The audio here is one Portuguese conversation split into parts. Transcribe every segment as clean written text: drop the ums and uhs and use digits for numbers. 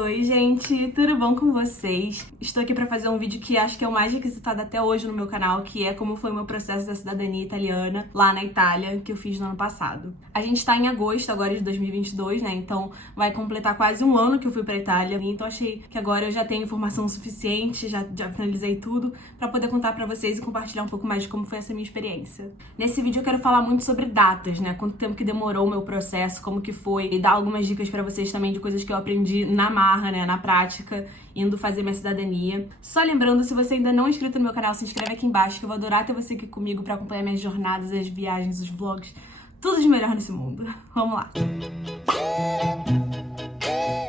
Oi, gente, tudo bom com vocês? Estou aqui para fazer um vídeo que acho que é o mais requisitado até hoje no meu canal, que é como foi o meu processo da cidadania italiana lá na Itália, que eu fiz no ano passado. A gente tá em agosto agora de 2022, né? Então vai completar quase um ano que eu fui pra Itália. Então achei que agora eu já tenho informação suficiente, já finalizei tudo, para poder contar para vocês e compartilhar um pouco mais de como foi essa minha experiência. Nesse vídeo eu quero falar muito sobre datas, né? Quanto tempo que demorou o meu processo, como que foi, e dar algumas dicas para vocês também de coisas que eu aprendi na marra, né, na prática, indo fazer minha cidadania. Só lembrando, se você ainda não é inscrito no meu canal, se inscreve aqui embaixo, que eu vou adorar ter você aqui comigo pra acompanhar minhas jornadas, as viagens, os vlogs, tudo de melhor nesse mundo. Vamos lá!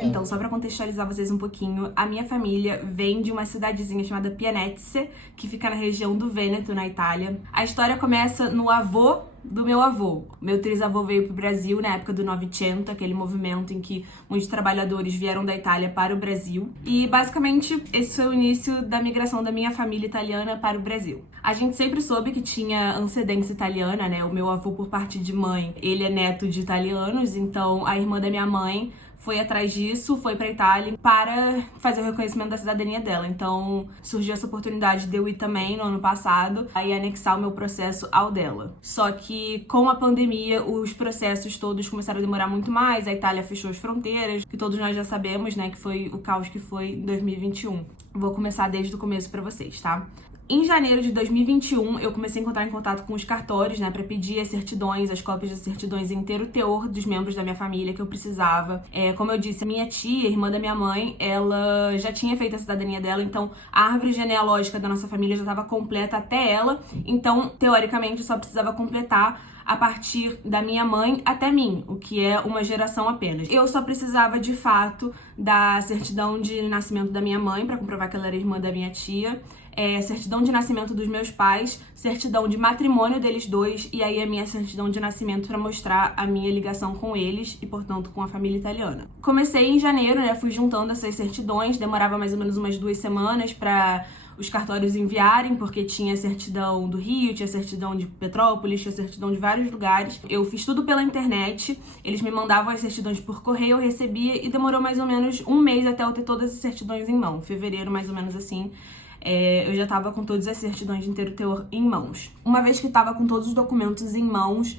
Então, só pra contextualizar vocês um pouquinho, a minha família vem de uma cidadezinha chamada Pianese, que fica na região do Vêneto, na Itália. A história começa no avô do meu avô. Meu trisavô veio pro Brasil na época do Novecento, aquele movimento em que muitos trabalhadores vieram da Itália para o Brasil. E, basicamente, esse foi o início da migração da minha família italiana para o Brasil. A gente sempre soube que tinha ascendência italiana, né? O meu avô, por parte de mãe, ele é neto de italianos, então a irmã da minha mãe foi atrás disso, foi pra Itália para fazer o reconhecimento da cidadania dela. Então, surgiu essa oportunidade de eu ir também no ano passado, aí anexar o meu processo ao dela. Só que, com a pandemia, os processos todos começaram a demorar muito mais, a Itália fechou as fronteiras, que todos nós já sabemos, né, que foi o caos que foi em 2021. Vou começar desde o começo pra vocês, tá? Em janeiro de 2021, eu comecei a entrar em contato com os cartórios, né, para pedir as certidões, as cópias das certidões em inteiro teor dos membros da minha família que eu precisava. Como eu disse, a minha tia, irmã da minha mãe, ela já tinha feito a cidadania dela, então a árvore genealógica da nossa família já estava completa até ela, então, teoricamente, eu só precisava completar a partir da minha mãe até mim, o que é uma geração apenas. Eu só precisava, de fato, da certidão de nascimento da minha mãe, para comprovar que ela era irmã da minha tia, certidão de nascimento dos meus pais, certidão de matrimônio deles dois, e aí a minha certidão de nascimento para mostrar a minha ligação com eles e, portanto, com a família italiana. Comecei em janeiro, né, fui juntando essas certidões, demorava mais ou menos umas 2 semanas para os cartórios enviarem, porque tinha certidão do Rio, tinha certidão de Petrópolis, tinha certidão de vários lugares. Eu fiz tudo pela internet, eles me mandavam as certidões por correio, eu recebia, e demorou mais ou menos um mês até eu ter todas as certidões em mão. Fevereiro, mais ou menos assim, eu já tava com todas as certidões de inteiro teor em mãos. Uma vez que tava com todos os documentos em mãos,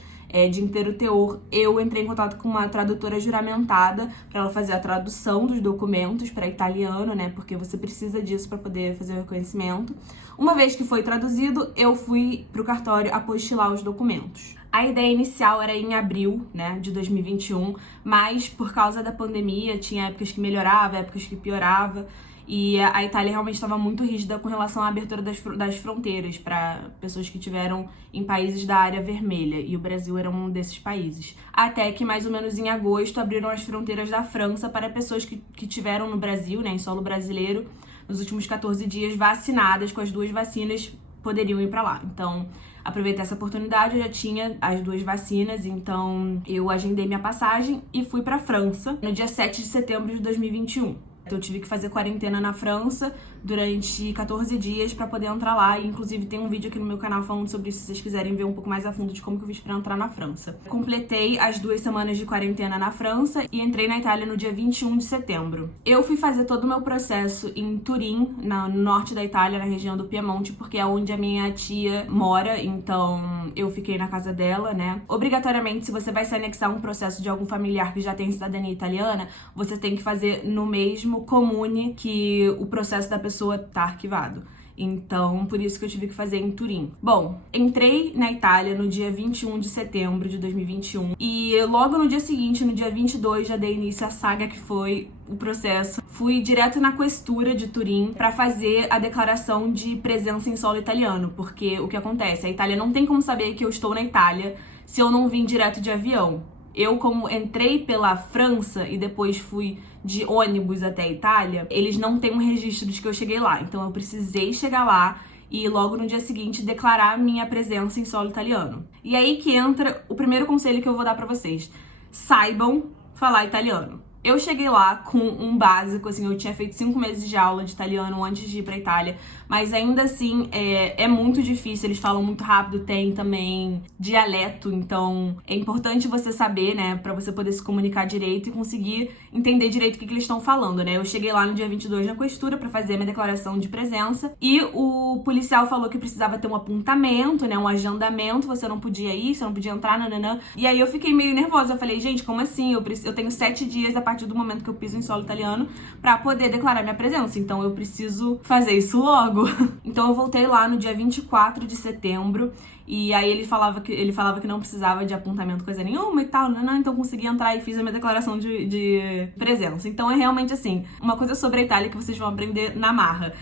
de inteiro teor, eu entrei em contato com uma tradutora juramentada para ela fazer a tradução dos documentos para italiano, né? Porque você precisa disso para poder fazer o reconhecimento. Uma vez que foi traduzido, eu fui pro cartório apostilar os documentos. A ideia inicial era em abril, né, de 2021, mas por causa da pandemia, tinha épocas que melhorava, épocas que piorava, e a Itália realmente estava muito rígida com relação à abertura das fronteiras para pessoas que estiveram em países da área vermelha, e o Brasil era um desses países. Até que mais ou menos em agosto abriram as fronteiras da França para pessoas que estiveram no Brasil, né, em solo brasileiro, nos últimos 14 dias, vacinadas com as 2 vacinas, poderiam ir para lá. Então, aproveitei essa oportunidade, eu já tinha as 2 vacinas, então eu agendei minha passagem e fui para França no dia 7 de setembro de 2021. Eu tive que fazer quarentena na França durante 14 dias pra poder entrar lá, e inclusive tem um vídeo aqui no meu canal falando sobre isso, se vocês quiserem ver um pouco mais a fundo de como que eu fiz pra entrar na França. Completei as 2 semanas de quarentena na França e entrei na Itália no dia 21 de setembro. Eu fui fazer todo o meu processo em Turim, no norte da Itália, na região do Piemonte, porque é onde a minha tia mora, então eu fiquei na casa dela, né? Obrigatoriamente, se você vai se anexar um processo de algum familiar que já tem cidadania italiana, você tem que fazer no mesmo comune que o processo da pessoa tá arquivado. Então, por isso que eu tive que fazer em Turim. Bom, entrei na Itália no dia 21 de setembro de 2021 e logo no dia seguinte, no dia 22, já dei início à saga que foi o processo. Fui direto na questura de Turim para fazer a declaração de presença em solo italiano, porque o que acontece? A Itália não tem como saber que eu estou na Itália se eu não vim direto de avião. Eu, como entrei pela França e depois fui de ônibus até a Itália, eles não têm um registro de que eu cheguei lá. Então eu precisei chegar lá e logo no dia seguinte declarar minha presença em solo italiano. E aí que entra o primeiro conselho que eu vou dar pra vocês. Saibam falar italiano. Eu cheguei lá com um básico, assim, eu tinha feito 5 meses de aula de italiano antes de ir pra Itália, mas ainda assim é muito difícil, eles falam muito rápido, tem também dialeto, então é importante você saber, né, pra você poder se comunicar direito e conseguir entender direito o que eles estão falando, né. Eu cheguei lá no dia 22 na questura pra fazer a minha declaração de presença e o policial falou que precisava ter um apontamento, né, um agendamento, você não podia ir, você não podia entrar, nananã. E aí eu fiquei meio nervosa, eu falei, gente, como assim? Eu tenho 7 dias a partir do momento que eu piso em solo italiano pra poder declarar minha presença, então eu preciso fazer isso logo. Então eu voltei lá no dia 24 de setembro e aí ele falava que não precisava de apontamento coisa nenhuma e tal, então eu consegui entrar e fiz a minha declaração de presença. Então é realmente assim, uma coisa sobre a Itália que vocês vão aprender na marra.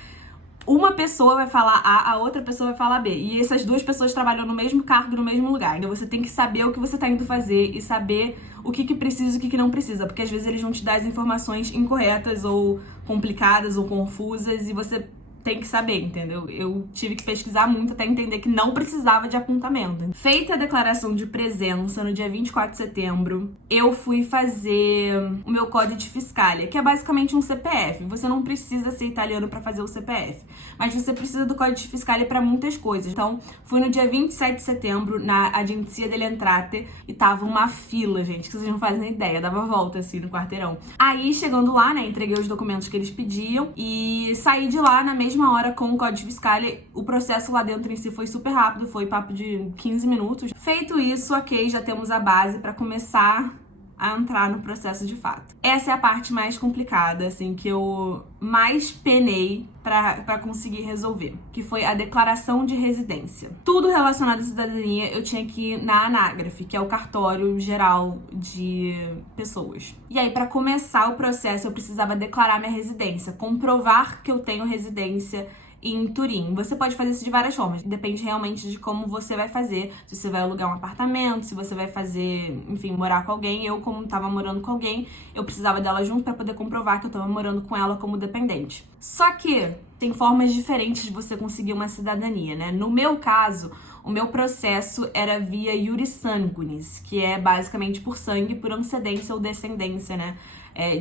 Uma pessoa vai falar A, a outra pessoa vai falar B. E essas duas pessoas trabalham no mesmo cargo, no mesmo lugar. Então você tem que saber o que você tá indo fazer e saber o que precisa e o que não precisa. Porque às vezes eles vão te dar as informações incorretas ou complicadas ou confusas e você tem que saber, entendeu? Eu tive que pesquisar muito até entender que não precisava de apontamento. Feita a declaração de presença no dia 24 de setembro, eu fui fazer o meu código de fiscália, que é basicamente um CPF. Você não precisa ser italiano pra fazer o CPF, mas você precisa do código de fiscália pra muitas coisas. Então, fui no dia 27 de setembro na Agenzia delle Entrate e tava uma fila, gente, que vocês não fazem ideia, dava volta assim no quarteirão. Aí, chegando lá, né, entreguei os documentos que eles pediam e saí de lá na mesma hora com o código fiscal. O processo lá dentro em si foi super rápido, foi papo de 15 minutos. Feito isso, ok, já temos a base pra começar a entrar no processo de fato. Essa é a parte mais complicada, assim, que eu mais penei pra conseguir resolver, que foi a declaração de residência. Tudo relacionado à cidadania eu tinha que ir na Anágrafe, que é o cartório geral de pessoas. E aí, pra começar o processo, eu precisava declarar minha residência, comprovar que eu tenho residência em Turim. Você pode fazer isso de várias formas, depende realmente de como você vai fazer, se você vai alugar um apartamento, se você vai fazer, enfim, morar com alguém. Eu, como tava morando com alguém, eu precisava dela junto pra poder comprovar que eu tava morando com ela como dependente. Só que tem formas diferentes de você conseguir uma cidadania, né? No meu caso, o meu processo era via iuris sanguinis, que é basicamente por sangue, por antecedência ou descendência, né?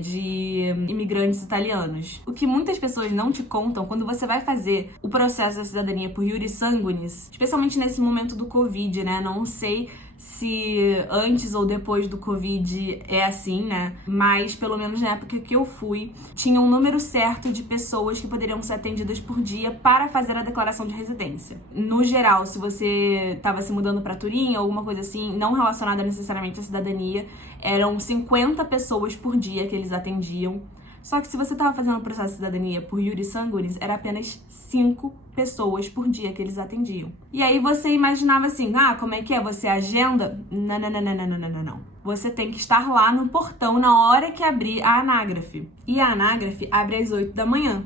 De imigrantes italianos. O que muitas pessoas não te contam, quando você vai fazer o processo da cidadania por iuris sanguinis, especialmente nesse momento do Covid, né? Não sei se antes ou depois do Covid é assim, né? Mas pelo menos na época que eu fui, tinha um número certo de pessoas que poderiam ser atendidas por dia para fazer a declaração de residência. No geral, se você estava se mudando para Turim ou alguma coisa assim, não relacionada necessariamente à cidadania, eram 50 pessoas por dia que eles atendiam. Só que se você estava fazendo o processo de cidadania por iuris sanguinis, era apenas 5 pessoas por dia que eles atendiam. E aí você imaginava assim, como é que é? Você agenda? Não. Você tem que estar lá no portão na hora que abrir a Anágrafe. E a Anágrafe abre às 8 da manhã.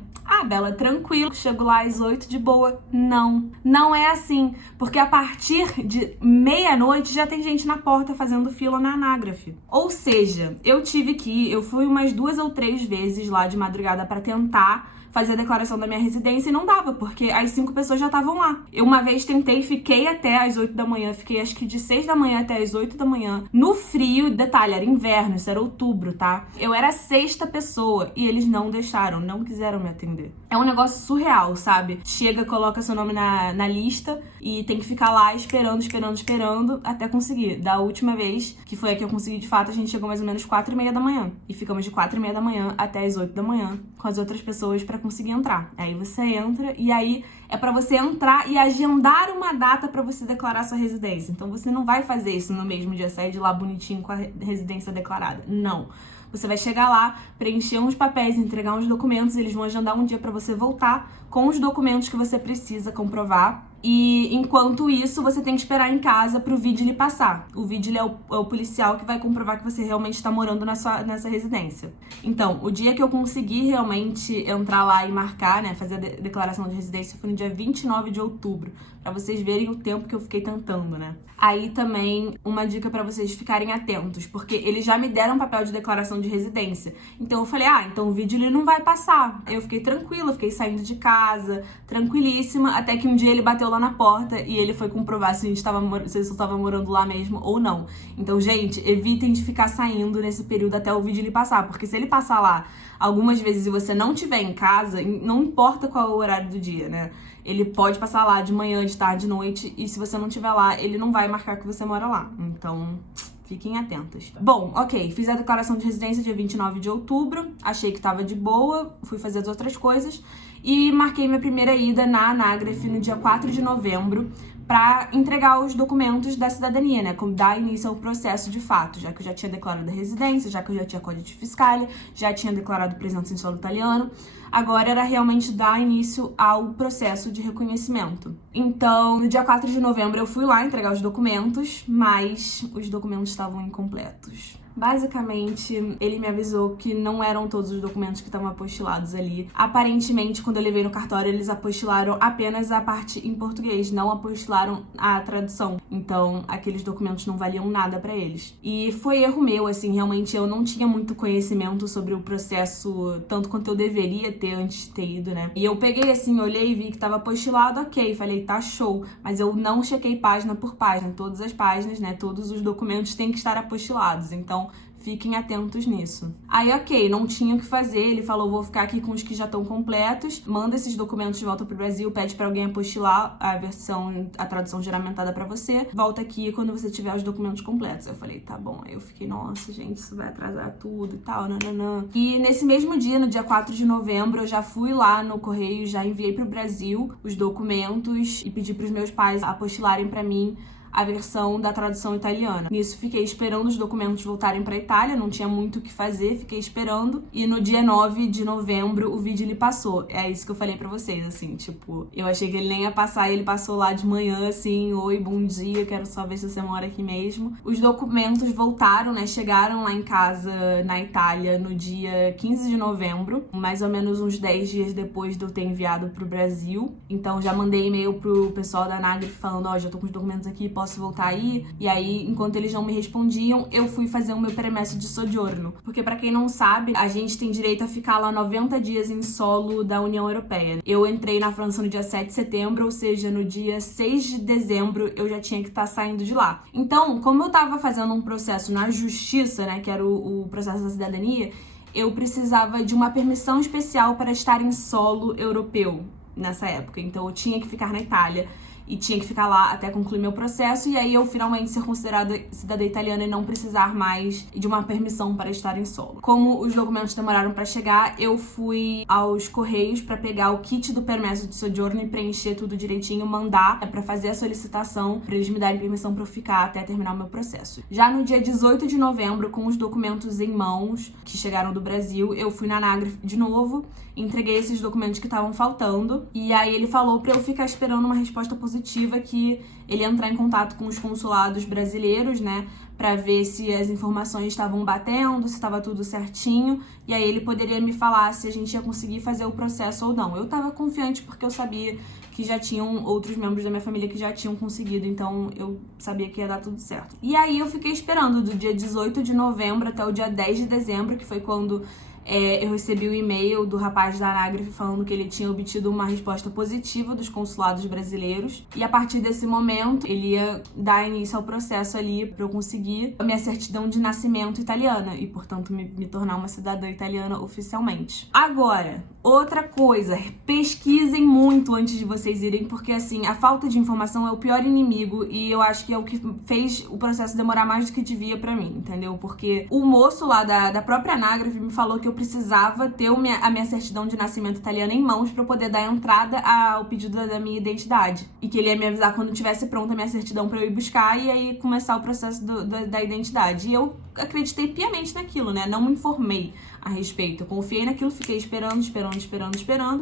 Bela, tranquilo, chego lá às 8 de boa. Não é assim, porque a partir de meia-noite já tem gente na porta fazendo fila na Anágrafe. Ou seja, eu fui umas 2 ou 3 vezes lá de madrugada pra tentar fazer a declaração da minha residência e não dava, porque as 5 pessoas já estavam lá. Eu uma vez tentei, fiquei até as 8 da manhã, fiquei acho que de 6 da manhã até as 8 da manhã, no frio, detalhe, era inverno, isso era outubro, tá? Eu era a 6ª pessoa e eles não deixaram, não quiseram me atender. É um negócio surreal, sabe? Chega, coloca seu nome na lista e tem que ficar lá esperando até conseguir. Da última vez, que foi a que eu consegui de fato, a gente chegou mais ou menos 4h30 da manhã. E ficamos de 4h30 da manhã até as 8 da manhã com as outras pessoas pra conseguir entrar. Aí você entra e aí é pra você entrar e agendar uma data pra você declarar sua residência. Então você não vai fazer isso no mesmo dia, sair de lá bonitinho com a residência declarada. Não. Você vai chegar lá, preencher uns papéis, entregar uns documentos, eles vão agendar um dia pra você voltar com os documentos que você precisa comprovar. E enquanto isso, você tem que esperar em casa pro vigile passar. O vigile é o policial que vai comprovar que você realmente está morando nessa residência. Então, o dia que eu consegui realmente entrar lá e marcar, né, fazer a declaração de residência foi no dia 29 de outubro, pra vocês verem o tempo que eu fiquei tentando, né. Aí também, uma dica pra vocês ficarem atentos, porque eles já me deram papel de declaração de residência. Então eu falei, então o vigile não vai passar. Eu fiquei tranquila, fiquei saindo de casa, tranquilíssima, até que um dia ele bateu lá lá na porta e ele foi comprovar se se eu tava morando lá mesmo ou não. Então, gente, evitem de ficar saindo nesse período até o vídeo ele passar, porque se ele passar lá algumas vezes e você não estiver em casa, não importa qual é o horário do dia, né? Ele pode passar lá de manhã, de tarde, de noite, e se você não estiver lá, ele não vai marcar que você mora lá. Então, fiquem atentas. Bom, ok, fiz a declaração de residência dia 29 de outubro, achei que tava de boa, fui fazer as outras coisas e marquei minha primeira ida na Anágraf no dia 4 de novembro para entregar os documentos da cidadania, né? Como dar início ao processo de fato, já que eu já tinha declarado a residência, já que eu já tinha código de fiscale, já tinha declarado presença em solo italiano. Agora era realmente dar início ao processo de reconhecimento. Então, no dia 4 de novembro eu fui lá entregar os documentos, mas os documentos estavam incompletos. Basicamente, ele me avisou que não eram todos os documentos que estavam apostilados ali. Aparentemente, quando eu levei no cartório, eles apostilaram apenas a parte em português, não apostilaram a tradução. Então, aqueles documentos não valiam nada pra eles. E foi erro meu, assim, realmente eu não tinha muito conhecimento sobre o processo, tanto quanto eu deveria ter antes de ter ido, né? E eu peguei, assim, olhei e vi que tava apostilado, ok, falei, tá show. Mas eu não chequei página por página, todas as páginas, né? Todos os documentos têm que estar apostilados, então fiquem atentos nisso. Aí, ok, não tinha o que fazer, ele falou, vou ficar aqui com os que já estão completos, manda esses documentos de volta pro Brasil, pede pra alguém apostilar a tradução juramentada pra você, volta aqui quando você tiver os documentos completos. Eu falei, tá bom. Aí eu fiquei, nossa, gente, isso vai atrasar tudo e tal, nananã. E nesse mesmo dia, no dia 4 de novembro, eu já fui lá no correio, já enviei pro Brasil os documentos e pedi pros meus pais apostilarem pra mim a versão da tradução italiana. Nisso, fiquei esperando os documentos voltarem pra Itália, não tinha muito o que fazer, fiquei esperando. E no dia 9 de novembro, o vídeo ele passou. É isso que eu falei pra vocês, assim, tipo, eu achei que ele nem ia passar, ele passou lá de manhã, assim, oi, bom dia, quero só ver se você mora aqui mesmo. Os documentos voltaram, né, chegaram lá em casa, na Itália, no dia 15 de novembro, mais ou menos uns 10 dias depois de eu ter enviado pro Brasil. Então, já mandei e-mail pro pessoal da Anágraf falando, ó, já tô com os documentos aqui, posso voltar aí? E aí, enquanto eles não me respondiam, eu fui fazer o meu permesso de soggiorno. Porque pra quem não sabe, a gente tem direito a ficar lá 90 dias em solo da União Europeia. Eu entrei na França no dia 7 de setembro, ou seja, no dia 6 de dezembro eu já tinha que estar saindo de lá. Então, como eu tava fazendo um processo na justiça, né, que era o processo da cidadania, eu precisava de uma permissão especial para estar em solo europeu nessa época. Então, eu tinha que ficar na Itália e tinha que ficar lá até concluir meu processo, e aí eu finalmente ser considerada cidadã italiana e não precisar mais de uma permissão para estar em solo. Como os documentos demoraram para chegar, eu fui aos Correios para pegar o kit do permesso de soggiorno e preencher tudo direitinho, mandar para fazer a solicitação, para eles me darem permissão para eu ficar até terminar o meu processo. Já no dia 18 de novembro, com os documentos em mãos, que chegaram do Brasil, eu fui na Anágraf de novo, entreguei esses documentos que estavam faltando, e aí ele falou para eu ficar esperando uma resposta positiva, que ele ia entrar em contato com os consulados brasileiros, né, para ver se as informações estavam batendo, se estava tudo certinho, e aí ele poderia me falar se a gente ia conseguir fazer o processo ou não. Eu tava confiante porque eu sabia que já tinham outros membros da minha família que já tinham conseguido, então eu sabia que ia dar tudo certo. E aí eu fiquei esperando do dia 18 de novembro até o dia 10 de dezembro, que foi quando eu recebi o e-mail do rapaz da Anágraf falando que ele tinha obtido uma resposta positiva dos consulados brasileiros. E a partir desse momento, ele ia dar início ao processo ali pra eu conseguir a minha certidão de nascimento italiana e, portanto, me tornar uma cidadã italiana oficialmente. Agora, outra coisa, pesquisem muito antes de vocês irem, porque, assim, a falta de informação é o pior inimigo e eu acho que é o que fez o processo demorar mais do que devia pra mim, entendeu? Porque o moço lá da própria Anágraf me falou que eu precisava ter a minha certidão de nascimento italiana em mãos para poder dar entrada ao pedido da minha identidade. E que ele ia me avisar quando tivesse pronta a minha certidão para eu ir buscar e aí começar o processo da identidade. E eu acreditei piamente naquilo, né? Não me informei a respeito. Eu confiei naquilo, fiquei esperando.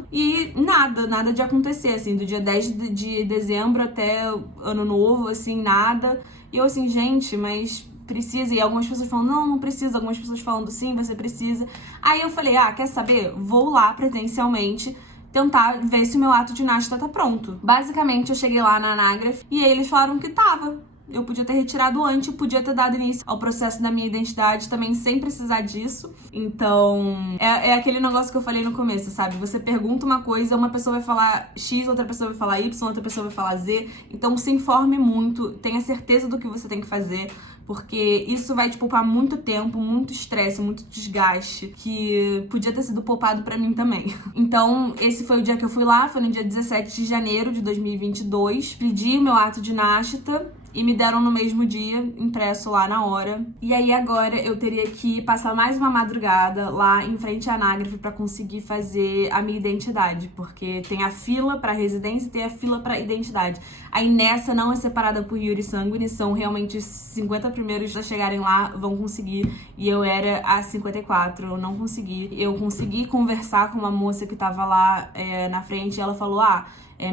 E nada de acontecer, assim, do dia 10 de dezembro até ano novo, assim, nada. E eu assim, gente, mas precisa, e algumas pessoas falam, não precisa, algumas pessoas falando, sim, você precisa. Aí eu falei, quer saber? Vou lá presencialmente tentar ver se o meu ato de nasta tá pronto. Basicamente, eu cheguei lá na Anágraf e aí eles falaram que tava. Eu podia ter retirado antes, podia ter dado início ao processo da minha identidade também sem precisar disso. Então, é aquele negócio que eu falei no começo, sabe? Você pergunta uma coisa, uma pessoa vai falar X, outra pessoa vai falar Y, outra pessoa vai falar Z. Então, se informe muito, tenha certeza do que você tem que fazer, porque isso vai te poupar muito tempo, muito estresse, muito desgaste, que podia ter sido poupado pra mim também. Então, esse foi o dia que eu fui lá, foi no dia 17 de janeiro de 2022. Pedi meu ato de nashta e me deram no mesmo dia, impresso lá na hora. E aí agora eu teria que passar mais uma madrugada lá em frente à Anágrafo pra conseguir fazer a minha identidade, porque tem a fila pra residência e tem a fila pra identidade. Aí nessa não é separada por Iure Sanguine, são realmente os 50 primeiros a chegarem lá vão conseguir, e eu era a 54, eu não consegui. Eu consegui conversar com uma moça que tava lá na frente e ela falou,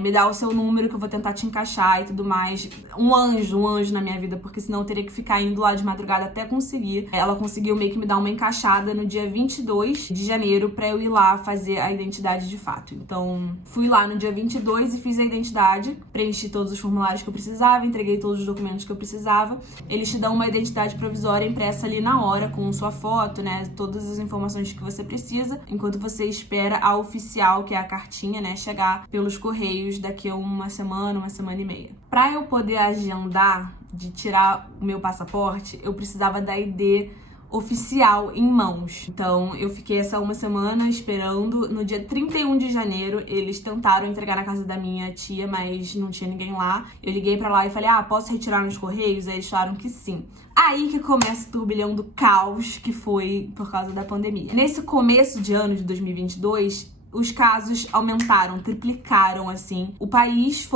me dá o seu número que eu vou tentar te encaixar e tudo mais. Um anjo na minha vida, porque senão eu teria que ficar indo lá de madrugada até conseguir. Ela conseguiu meio que me dar uma encaixada no dia 22 de janeiro pra eu ir lá fazer a identidade de fato. Então, fui lá no dia 22 e fiz a identidade, preenchi todos os formulários que eu precisava, entreguei todos os documentos que eu precisava. Eles te dão uma identidade provisória impressa ali na hora, com sua foto, né, todas as informações que você precisa, enquanto você espera a oficial, que é a cartinha, né, chegar pelos correios daqui a uma semana e meia. Pra eu poder agendar de tirar o meu passaporte, eu precisava da ID oficial em mãos. Então, eu fiquei essa uma semana esperando. No dia 31 de janeiro, eles tentaram entregar na casa da minha tia, mas não tinha ninguém lá. Eu liguei pra lá e falei, posso retirar nos correios? Aí eles falaram que sim. Aí que começa o turbilhão do caos que foi por causa da pandemia. Nesse começo de ano de 2022, os casos aumentaram, triplicaram, assim. O país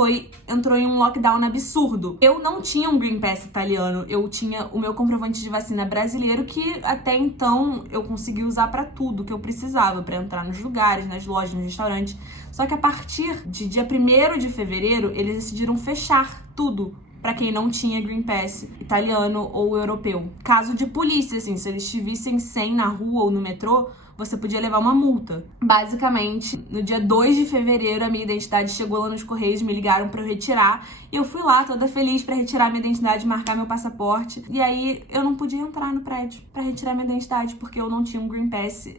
entrou em um lockdown absurdo. Eu não tinha um Green Pass italiano, eu tinha o meu comprovante de vacina brasileiro, que até então eu consegui usar pra tudo que eu precisava, pra entrar nos lugares, nas lojas, nos restaurantes. Só que a partir de dia 1º de fevereiro, eles decidiram fechar tudo pra quem não tinha Green Pass italiano ou europeu. Caso de polícia, assim, se eles te vissem sem na rua ou no metrô, você podia levar uma multa. Basicamente, no dia 2 de fevereiro, a minha identidade chegou lá nos Correios, me ligaram pra eu retirar. E eu fui lá, toda feliz, pra retirar minha identidade, marcar meu passaporte. E aí, eu não podia entrar no prédio pra retirar minha identidade, porque eu não tinha um Green Pass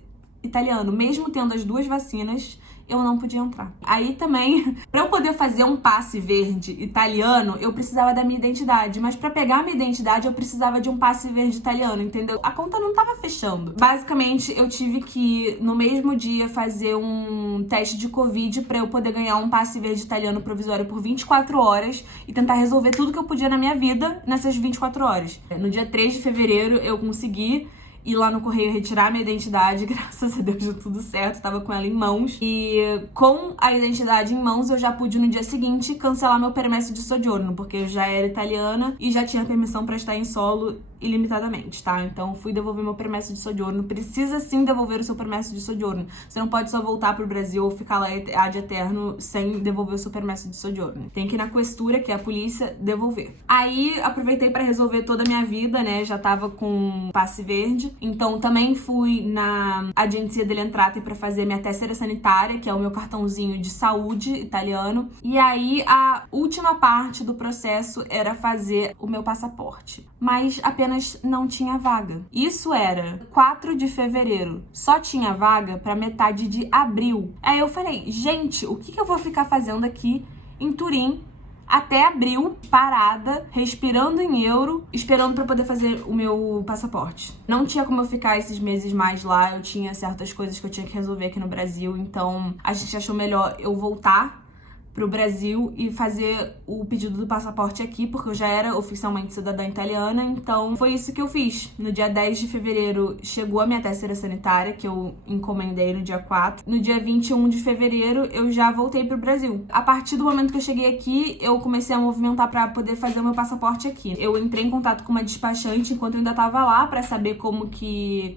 italiano. Mesmo tendo as 2 vacinas, eu não podia entrar. Aí também, pra eu poder fazer um passe verde italiano, eu precisava da minha identidade. Mas pra pegar a minha identidade, eu precisava de um passe verde italiano, entendeu? A conta não tava fechando. Basicamente, eu tive que, no mesmo dia, fazer um teste de Covid pra eu poder ganhar um passe verde italiano provisório por 24 horas e tentar resolver tudo que eu podia na minha vida nessas 24 horas. No dia 3 de fevereiro, eu consegui ir lá no correio retirar minha identidade, graças a Deus deu tudo certo, tava com ela em mãos. E com a identidade em mãos, eu já pude no dia seguinte cancelar meu permesso de soggiorno, porque eu já era italiana e já tinha permissão pra estar em solo ilimitadamente, tá? Então fui devolver meu permesso de soggiorno. Precisa sim devolver o seu permesso de soggiorno. Você não pode só voltar pro Brasil ou ficar lá ad eterno sem devolver o seu permesso de soggiorno. Tem que ir na questura, que é a polícia, devolver. Aí aproveitei pra resolver toda a minha vida, né? Já tava com passe verde. Então também fui na Agenzia delle Entrate pra fazer minha tessera sanitária, que é o meu cartãozinho de saúde italiano. E aí a última parte do processo era fazer o meu passaporte. Mas apenas não tinha vaga. Isso era 4 de fevereiro. Só tinha vaga pra metade de abril. Aí eu falei, gente, o que eu vou ficar fazendo aqui em Turim até abril, parada, respirando em euro, esperando pra poder fazer o meu passaporte? Não tinha como eu ficar esses meses mais lá, eu tinha certas coisas que eu tinha que resolver aqui no Brasil, então a gente achou melhor eu voltar pro Brasil e fazer o pedido do passaporte aqui, porque eu já era oficialmente cidadã italiana, então foi isso que eu fiz. No dia 10 de fevereiro chegou a minha tessera sanitária, que eu encomendei no dia 4. No dia 21 de fevereiro eu já voltei pro Brasil. A partir do momento que eu cheguei aqui, eu comecei a movimentar pra poder fazer o meu passaporte aqui. Eu entrei em contato com uma despachante enquanto eu ainda tava lá, pra saber como que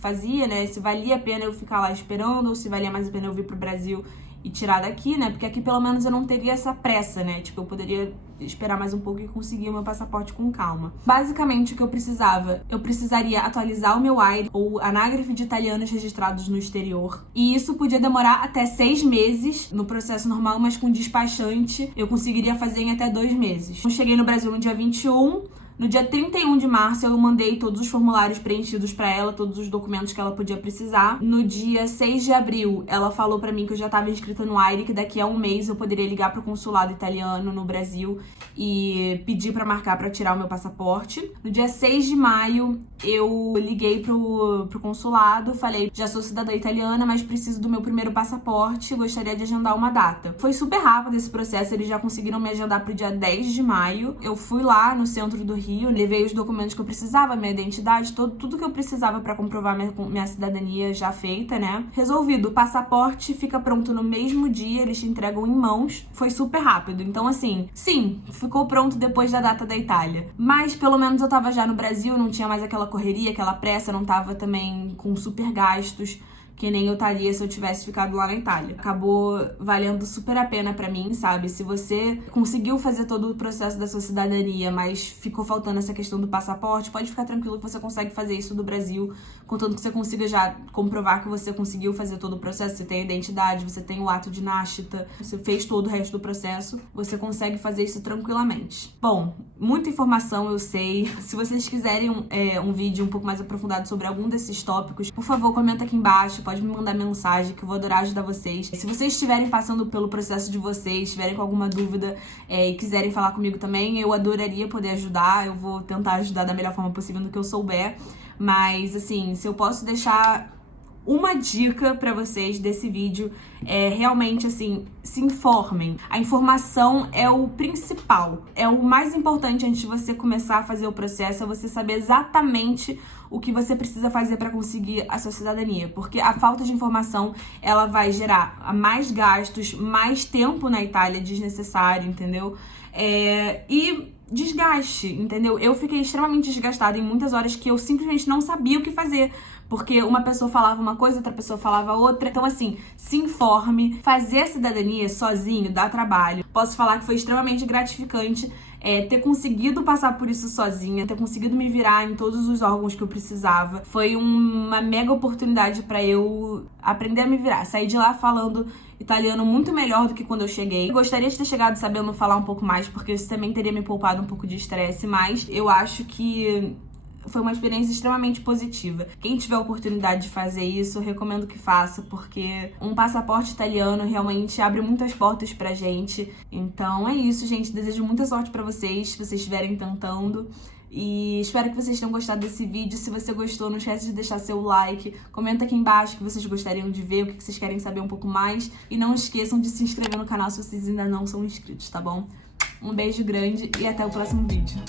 fazia, né, se valia a pena eu ficar lá esperando, ou se valia mais a pena eu vir pro Brasil e tirar daqui, né? Porque aqui pelo menos eu não teria essa pressa, né? Tipo, eu poderia esperar mais um pouco e conseguir o meu passaporte com calma. Basicamente, o que eu precisava? Eu precisaria atualizar o meu AIRE, ou anágrafo de italianos registrados no exterior. E isso podia demorar até 6 meses no processo normal, mas com despachante eu conseguiria fazer em até 2 meses. Eu cheguei no Brasil no dia 21. No dia 31 de março, eu mandei todos os formulários preenchidos pra ela, todos os documentos que ela podia precisar. No dia 6 de abril, ela falou pra mim que eu já estava inscrita no AIRE, que daqui a um mês eu poderia ligar pro consulado italiano no Brasil e pedir pra marcar pra tirar o meu passaporte. No dia 6 de maio, eu liguei pro consulado, falei, já sou cidadã italiana, mas preciso do meu primeiro passaporte, gostaria de agendar uma data. Foi super rápido esse processo, eles já conseguiram me agendar pro dia 10 de maio. Eu fui lá no centro do Rio, levei os documentos que eu precisava, minha identidade, tudo que eu precisava pra comprovar minha cidadania já feita, né? Resolvido, o passaporte fica pronto no mesmo dia, eles te entregam em mãos. Foi super rápido, então assim, sim, ficou pronto depois da data da Itália. Mas pelo menos eu tava já no Brasil, não tinha mais aquela correria, aquela pressa, não tava também com super gastos, que nem eu estaria se eu tivesse ficado lá na Itália. Acabou valendo super a pena pra mim, sabe? Se você conseguiu fazer todo o processo da sua cidadania, mas ficou faltando essa questão do passaporte, pode ficar tranquilo que você consegue fazer isso do Brasil, contanto que você consiga já comprovar que você conseguiu fazer todo o processo, você tem a identidade, você tem o ato de nascita, você fez todo o resto do processo, você consegue fazer isso tranquilamente. Bom, muita informação eu sei. Se vocês quiserem um vídeo um pouco mais aprofundado sobre algum desses tópicos, por favor, comenta aqui embaixo, pode me mandar mensagem que eu vou adorar ajudar vocês. Se vocês estiverem passando pelo processo de vocês, estiverem com alguma dúvida e quiserem falar comigo também, eu adoraria poder ajudar. Eu vou tentar ajudar da melhor forma possível no que eu souber. Mas, assim, se eu posso deixar uma dica pra vocês desse vídeo, realmente, assim, se informem. A informação é o principal, é o mais importante antes de você começar a fazer o processo, é você saber exatamente o que você precisa fazer pra conseguir a sua cidadania, porque a falta de informação, ela vai gerar mais gastos, mais tempo na Itália desnecessário, entendeu? E desgaste, entendeu? Eu fiquei extremamente desgastada em muitas horas que eu simplesmente não sabia o que fazer, porque uma pessoa falava uma coisa, outra pessoa falava outra. Então, assim, se informe. Fazer a cidadania sozinho dá trabalho. Posso falar que foi extremamente gratificante ter conseguido passar por isso sozinha, ter conseguido me virar em todos os órgãos que eu precisava. Foi uma mega oportunidade pra eu aprender a me virar. Sair de lá falando italiano muito melhor do que quando eu cheguei. Gostaria de ter chegado sabendo falar um pouco mais, porque isso também teria me poupado um pouco de estresse, mas eu acho que foi uma experiência extremamente positiva. Quem tiver a oportunidade de fazer isso, eu recomendo que faça, porque um passaporte italiano realmente abre muitas portas pra gente. Então é isso, gente. Desejo muita sorte pra vocês, se vocês estiverem tentando. E espero que vocês tenham gostado desse vídeo. Se você gostou, não esquece de deixar seu like. Comenta aqui embaixo o que vocês gostariam de ver, o que vocês querem saber um pouco mais. E não esqueçam de se inscrever no canal se vocês ainda não são inscritos, tá bom? Um beijo grande e até o próximo vídeo.